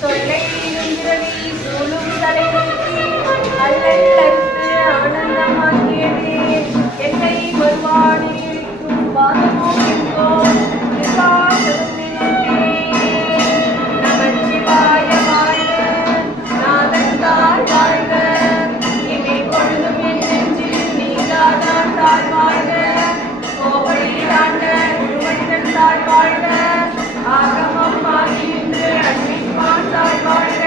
தொல்லை பிறவி சூழும் தலை நீக்கி அல்லல் அறுத்து ஆனந்தமாக்கியது என்னை வருவாடி இருக்கும் பாதமோ எங்கோ விசுவாசம் நமச்சிவாய வாழ்க நாதந்தாள் வாழ்க இமை பொழுதும் என் நெஞ்சில் நீங்காதான் தாழ் வாழ்க கோவழி ஆண்ட குருவன் தாழ் வாழ்க ஆகமம் ஆகி நின்று அன்பின் தாழ் வாழ்க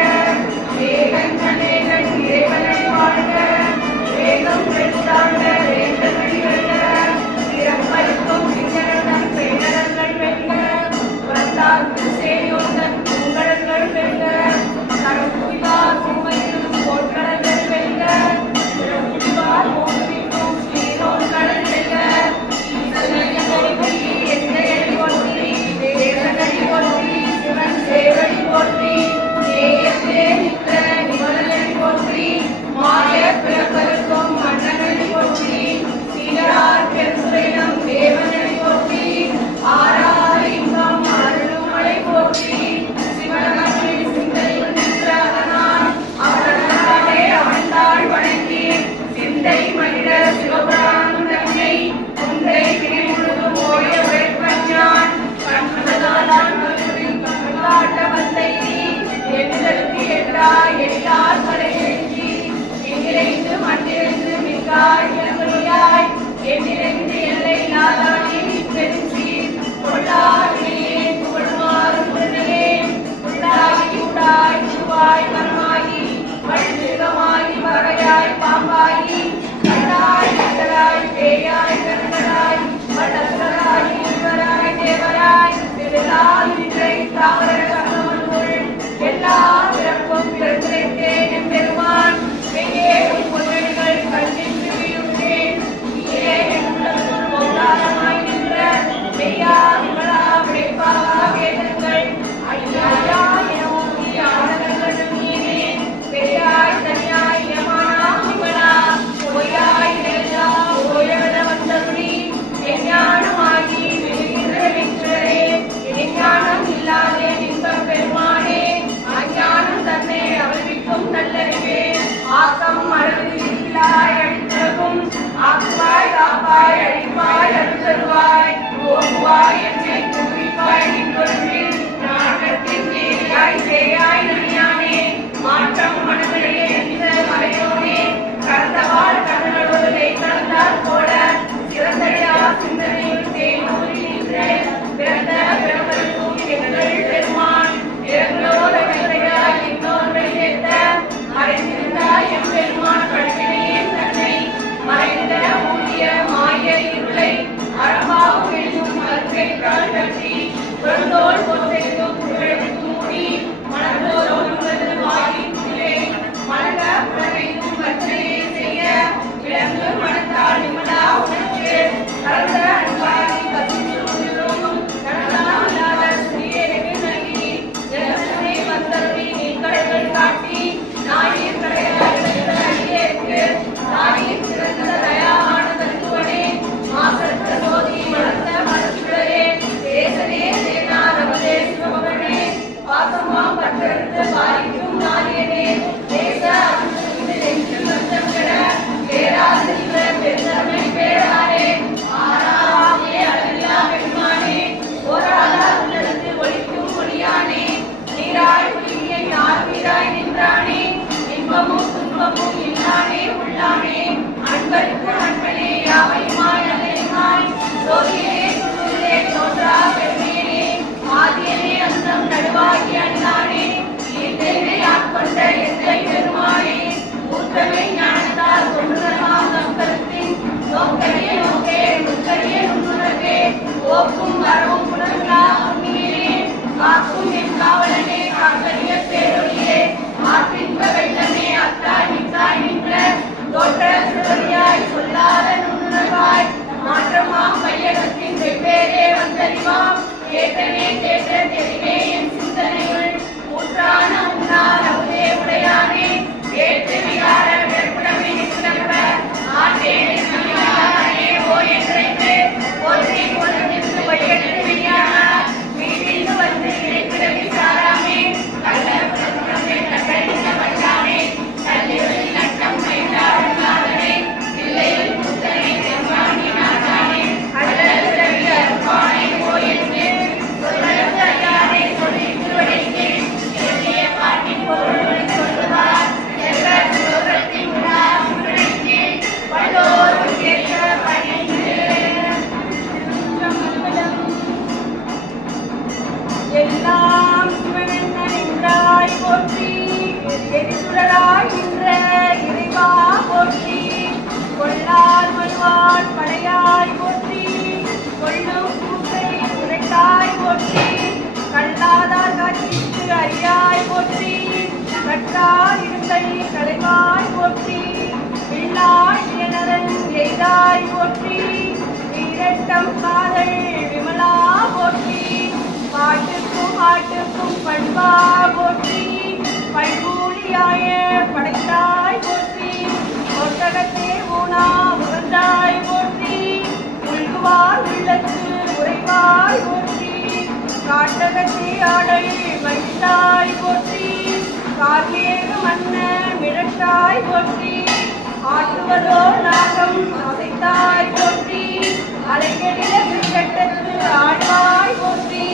போற்றி கல்லாதார் காட்சிக்கு அறியாய் போற்றி கற்றார் இருந்தை கலைவாய் போற்றி வில்லாய் எனதன் எய்தாய் போற்றி வீரட்டம் காதல் விமலா போற்றி பாட்டுக்கும் ஆட்டுக்கும் பண்பா போற்றி பைகூலியாய படைத்தாய் போற்றி ஒட்டகத்தே ஊனா உகந்தாய் போற்றி உள்குவார் உள்ளத்து உரைவாய் போற்றி காட்டகத்தே ஆடை வைத்தாய் போற்றி கார்மேக மன்ன மிரட்டாய் போற்றி ஆட்டுவதோ நாகம் அசைத்தாய் போற்றி அலைகளில விக்கட்டத்து ஆழ்வாய் போற்றி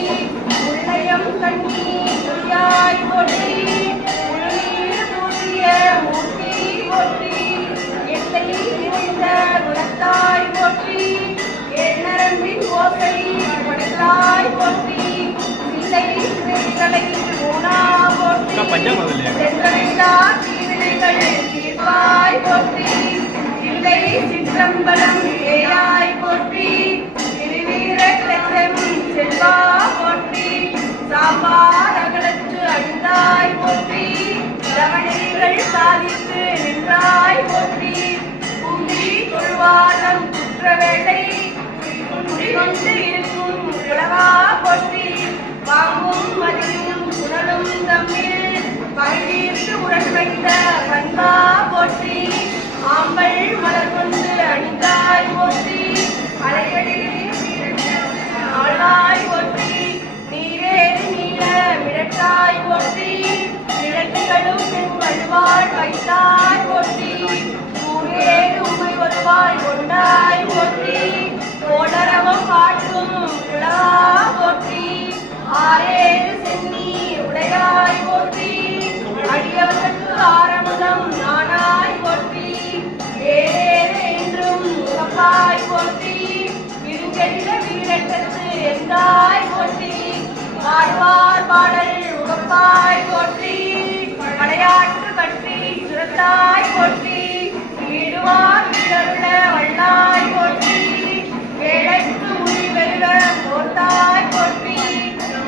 உள்ளயம் கண்ணி துரியாய் போற்றி உள்நீர் தூசிய மூர்த்தி போற்றி எத்தை நிறைந்த குலத்தாய் போற்றி ஏழ்நரம்பின் ஓசை படைத்தாய் போற்றி சிந்தை சிறைகளை ஊனா போற்றி சென்றடைந்தார் தீவினைகள் தீர்ப்பாய் போற்றி இல்லை சிற்றம்பலம் ஏயாய் போற்றி திருவீர செல்வா போற்றி சாம்பார் அகலத்து அழிந்தாய் போற்றி தவணைகள் சாதித்து நின்றாய் போற்றி பூமி தொழுவாதம் குற்றவேளை கொண்டு இருக்கும் உலவா போற்றி பாம்பும் மதியும் புனலும் தம்மில் பகிர்ந்து உரண் வைத்த பண்பா போற்றி ஆம்பல் மலர் கொண்டு அணிந்தாய் போற்றி அலைகளில் ஆழ்வாய் போற்றி நீரேறு நீல மிரட்டாய் போற்றி நிலத்திகளும் வழுவாய் வைத்தாய் போற்றி ஊரேறு உமை வருவாய் கொண்டாய் போற்றி கோடரவம் காட்டும் உலகா போற்றி ஆரேறு சென்னி உடையாய் போற்றி அடியவர்களுக்கு ஆரமுதம் நானாய் போற்றி ஏரேறு என்றும் உகப்பாய் போற்றி இருங்கெடில வீரட்டத்து எந்தாய் போற்றி பாடுவார் பாடல் உகப்பாய் போற்றி படையாற்று பற்றி சுரத்தாய் போற்றி வீடுவார் வீரருள வல்லாய் போற்றி வேலைக்கு உரி வெல்ல போர்த்தாய் போற்றி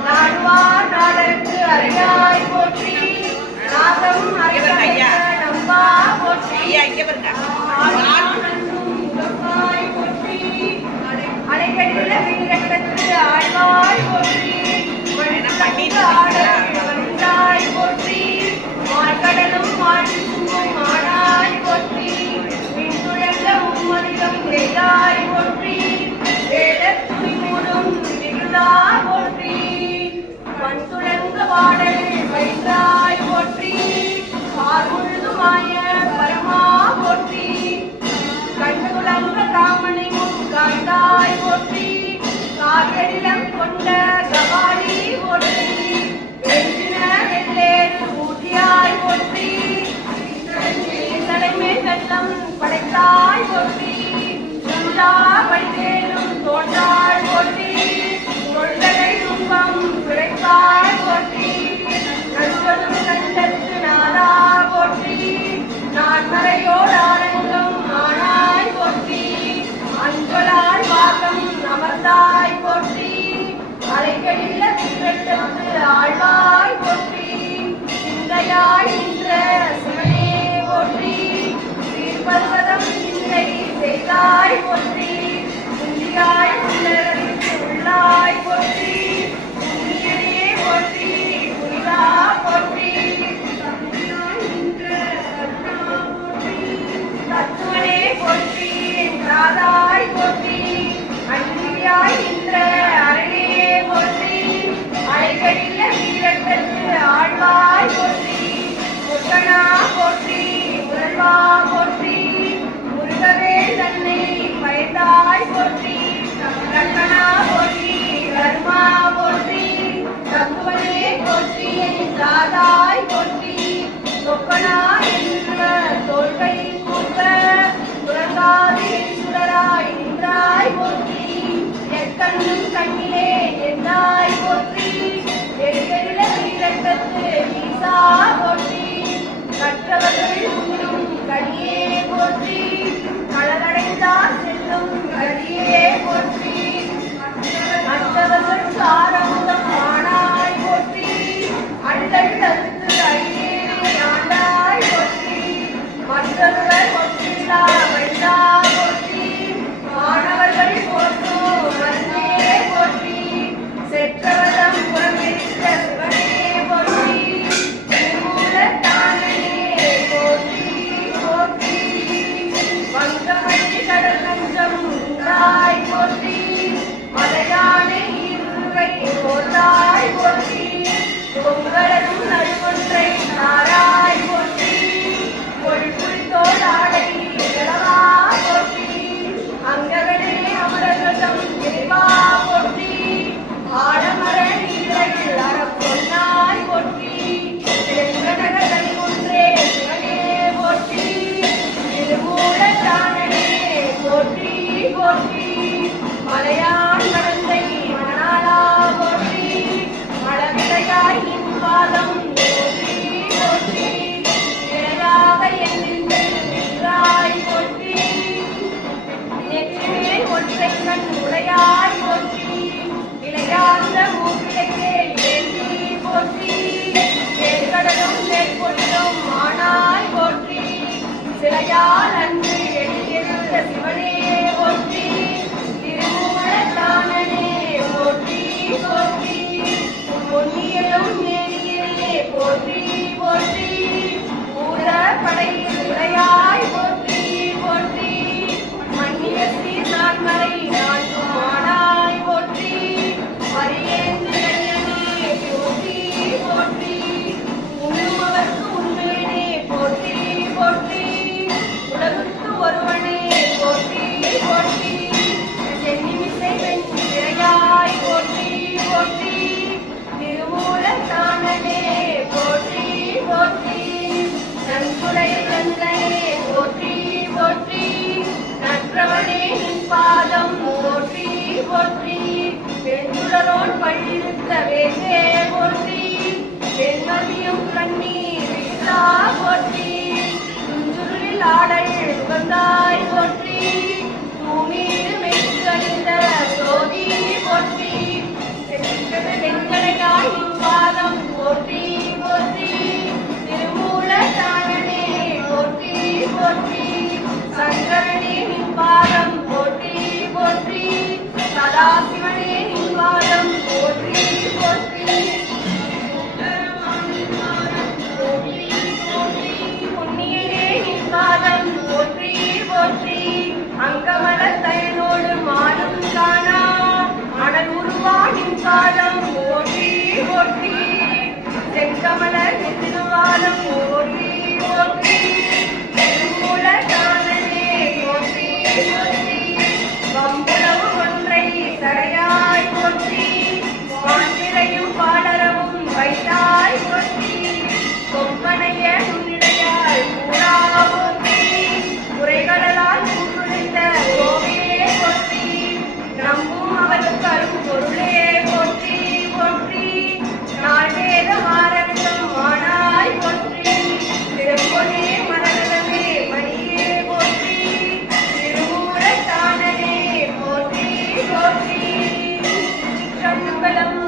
நாடுவார் நாடற்கு அறியாய் போற்றி நாகம் அறிய நம்பா போற்றி அலைகளில வீரட்டத்து ஆழ்வாய் போற்றி ஆடல் போற்றி மார்கடலும் மாற்றிக்கும் ஆனாய் போற்றி பின்துழங்க மும்மதிகம் செய்தாய் போற்றி வேடத் துணிமூடும் விருதா போற்றி பண்துழங்க பாடல் வைத்தாய் போற்றி பார்முழுதுமாய பரமா போற்றி கண்ணுலங்க காமனை காய்ந்தாய் போற்றி கார்களிடம் கொண்ட கபாலி போற்றி வெஞ்சின வெள்ளேறு ஊட்டியாய் போற்றி தலைமை வெள்ளம் படைத்தாய் போற்றி சுண்டா பழிதேனும் தோன்றாய் போற்றி கொள்கை துன்பம் பிழைத்தாய் போற்றி நடுவதும் கண்டத்து நாதா போற்றி நான்மறையோடு ஆனந்தம் ஆனாய் போற்றி அன்பலால் வாக்கம் அமர்ந்தாய் போற்றி அலைகளில் வீரட்டத்து ஆழ்வாய் போற்றி சிந்தையாய் நின்ற சிவனே போற்றி ஸ்ரீபர்வதம் சிந்தை செய்தாய் போற்றி சிந்தியாய் உள்ளதற்கு உள்ளாய் போற்றி புண்ணியனே போற்றி புனிதா போற்றி தத்துவனே போற்றி ராதாய் போற்றி அன்பியாய் நின்ற அரணே போற்றி அலைகளில் வீரட்டத்து ஆழ்வாய் போற்றி முருகனா போற்றி முருகா போற்றி முருகவே தன்னை பயந்தாய் போற்றி கண்ணனா போற்றி கர்மா போற்றி தத்துவனே போற்றி ராதாய் போற்றி தொக்கனா என்ற தோல்கை கூப்ப துறங்காது சுடராய் நின்றாய் போற்றி எக்கண்ணும் கண்ணிலே என்னாய் போற்றி எரிகரில வீரட்டத்து ஈசா போற்றி கற்றவர்கள் உண்ணும் கடியே போற்றி களவடைந்தார் செல்லும் கடியே போற்றி மற்றவர்கள் சாரமுத விண்ணோர் பழியிருத்த வேந்தே போற்றி வெண்மதியும் கண்ணீர் வீசா போற்றி துஞ்சுருளில் ஆடல் உகந்தாய் போற்றி பூமீது மெய்கழிந்த சோதி போற்றி வெங்கடையாய் பாதம் போற்றி போற்றி திருமூல தானனே போற்றி போற்றி சங்கரனே பாதம் போற்றி போற்றி சதாசிவனே பாதம் போற்றி போற்றி புண்ணியனே பாதம் போற்றி போற்றி அங்கமலர் தயனோடு மானம் காணா அனல் உருவாகின் காலம் போற்றி போற்றி செங்கமலர் திருவாலம் போற்றி போற்றி திருமூல தானனே போற்றி போற்றி வம்புலவு ஒன்றை சடையாய் போற்றி வாழ்ந்திரையும் பாடரவும் வைத்தாய் போற்றி கொம்பனைய நுண்ணிடையாய் கூடா போற்றி உரைகடலால் கூட்டுழைத்த கோவிலே போற்றி நம்பும் அவருக்கு அரும் பொருளே போற்றி போற்றி நாள் வேத மாறவிடம் மானாய் போற்றி திருப்பொனே மரகதமே மணியே போற்றி திருமூல தானனே போற்றி போற்றி சண்பலம்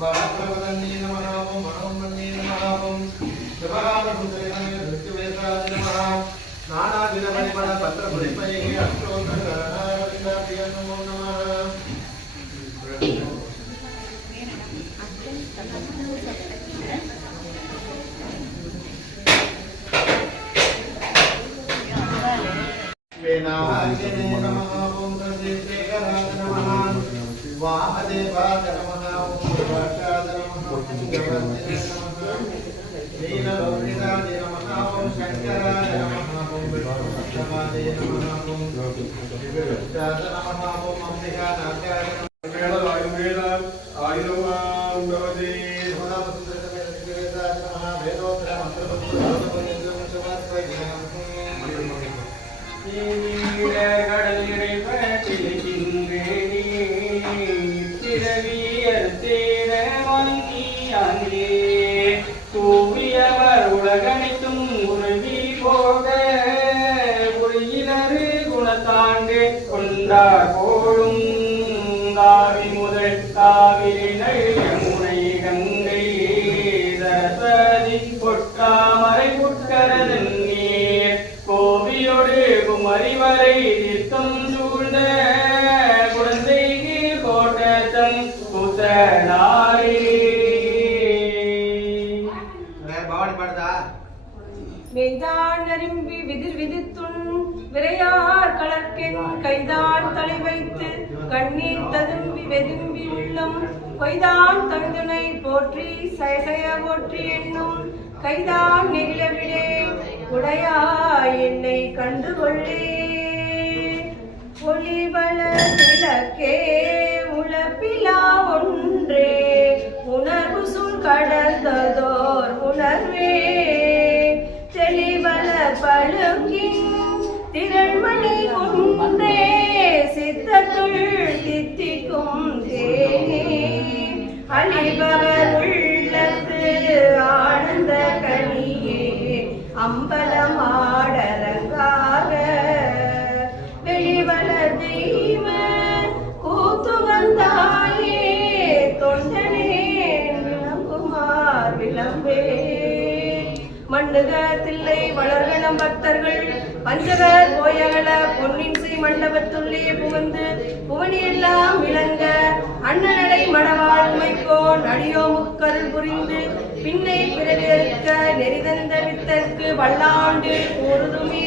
बालप्रवदन्ये नमः ओम मनोमन्ये नमः ओम जपहारसुंदरेण नृत्यवेदाय नमः नानाविधपरिमळ पत्रपुष्पैः अष्टोत्तरगणनाय नमो नमः वेनायने नमः ओम चन्द्रशेखराय नमः वामदेवाय नमः ओम प्रभाषाय नमः ओम गणपतये नमः लीललोहिताय नमः ओम शंकराय नमः ओम विष्णुपक्षमाय नमः ओम विष्णुपक्षाय नमः ओम अम्बिकानाथाय नमः आयुर्वेद आयुर्वान् भवति वेदोत्तर கடல் இறைவற்றிருக்கின்றேனே திரவியர் தேர வாங்கி அங்கே தூவியவர் உலகனைத்தும் உருவி போக உயிரறு குணத்தாண்டு கொண்டார் போலும் காவி முதல் காவிரி யமுனை கங்கை சரஸ்வதி பொற்காமரை புட்கரதன் கோவியோடு குமரிவரை தீர்த்தம் சூழ்ந்த குழந்தைக்கு கோட்டத்தம் புத்தனாரே பவானி பாடுதா மெய்தான் நரும்பி விதிர் விதித்துன் விரையார் கலர்க்கென் கைதான் தலை வைத்து கண்ணீர் ததும்பி வெதும்பி உள்ளம் பொய்தான் தவிதுனை போற்றி சயசய போற்றி என்னும் கைதான் நெகிழவிடே உடையா என்னை கண்டுகொள்ளே ஒளிவள விளக்கே உழப்பிலா ஒன்றே உணர்வு சூழ் கடந்ததோர் உணர்வே தெளிவள பழுங்கின் திரள்மணி ஒன்றே சித்தத்துள் தித்திக்கும் தேனே அழிபவர் உள்ளத்து ஆனந்த கனியே அம்பலமாடரங்காக வெளிவள தெய்வ கூத்துகந்தாயே தொண்டனேன் விளங்குமார் விளம்பே மண்ணுக தில்லை வளர்கணம் பக்தர்கள் பஞ்சகர் போயகல பொன்னின்சை மண்டபத்துள்ளே புகுந்து புவனியெல்லாம் விளங்க அண்ணனடை மடவாள் உமைக்கோன் அடியோ முக்கருள் புரிந்து பின்னை பிறவிருக்க நெறிதந்த வித்தற்கு வல்லாண்டு கூறுதுமே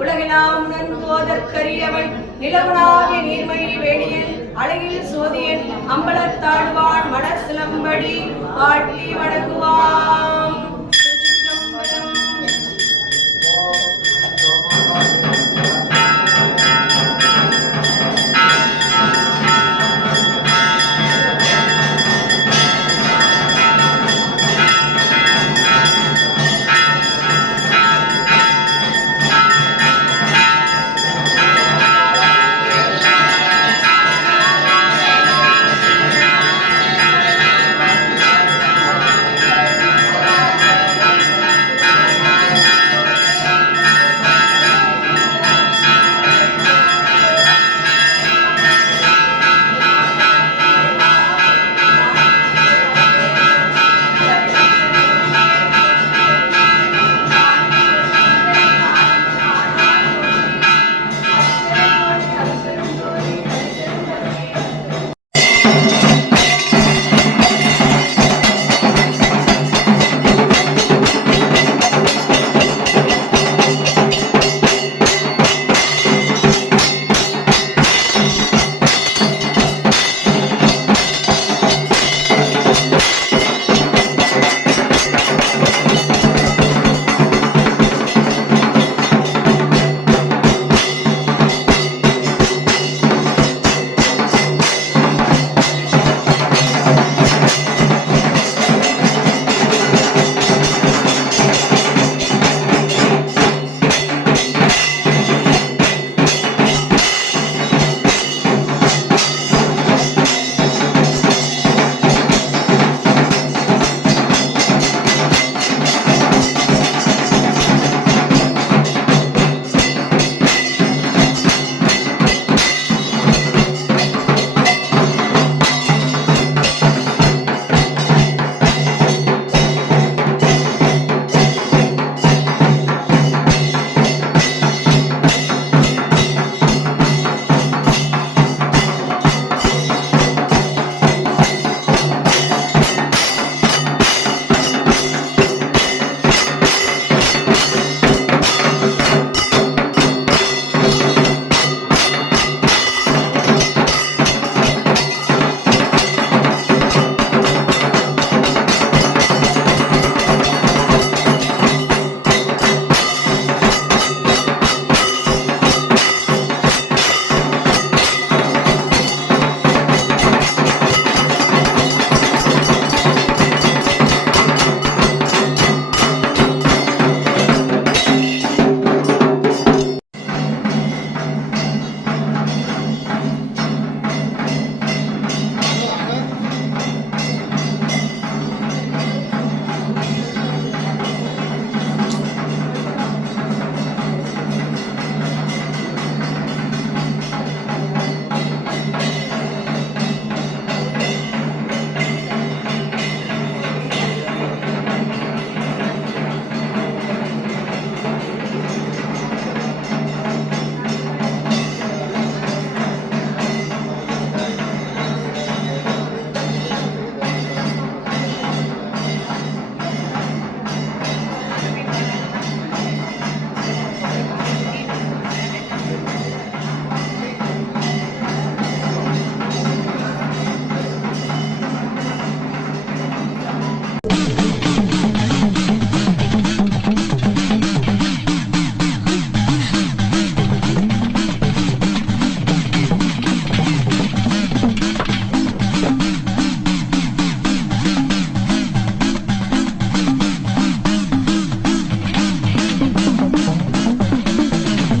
உலகெல்லாம் நன்கோதற்கரியவன் நிலவனாகிய நீர்மணி வேணியன் அழகில் சோதியன் அம்பலத்தாடுவான் மலர் சிலம்படி காட்டி வணங்குவான்